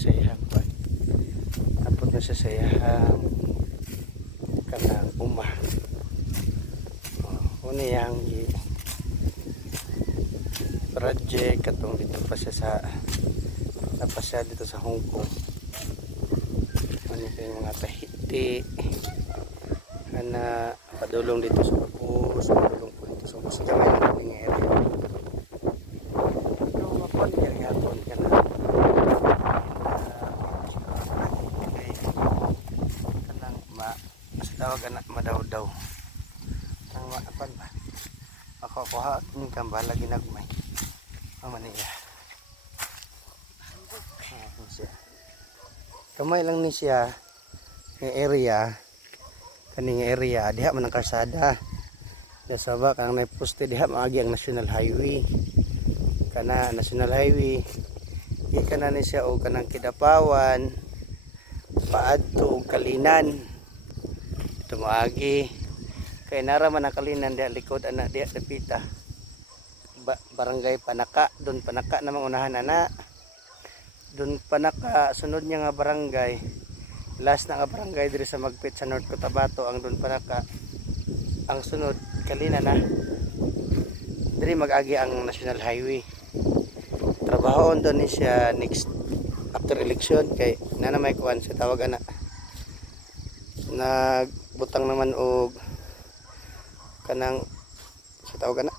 sa iyang pag napod na siya sa iyang kanang uma. Una yang project katong dito pa siya sa napasya dito sa Hong Kong. Ano yung mga Tahiti na padulong dito sa bus, padulong po dito sa bus gamay ng mga area. Yung mapon kaya yapon ka na kanang mas tawag anak madaw-daw ang maapan ba ako kuha at yung kambala ginagmay ang maniya kamay lang ni siya ng area kaning area diha man ang karsada dasaba kang may poste diha maagi ang national highway kana national highway di kana ni siya o kanang Kidapawan paadto og Kalinan ito maagi kay naraman ang Kalinan diha likod anak diha dapita barangay Panaka doon Panaka namang unahan ana doon Panaka sunod niya nga barangay last na nga barangay diri sa Magpit sa North Cotabato ang doon Panaka ang sunod Kalinan na diri mag-agi ang national highway trabahoon doon ni siya next after election kay nanamay kuan sa tawag ana nagbutang naman og kanang sa tawag ana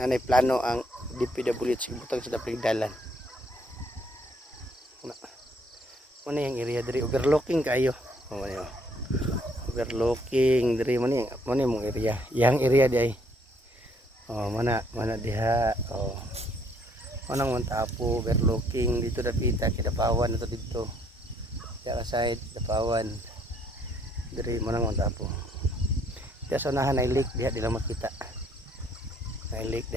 nanay plano ang DPWH butang sa dapig dalan una yung area diri overlooking kayo overlooking diri mo ni mong area yang area di ay mana diha manang man tapo overlooking dito dapita Kidapawan ato dito diha ka side Kidapawan diri manang man tapo diha sa unahan ay lake diha dila makita ay lake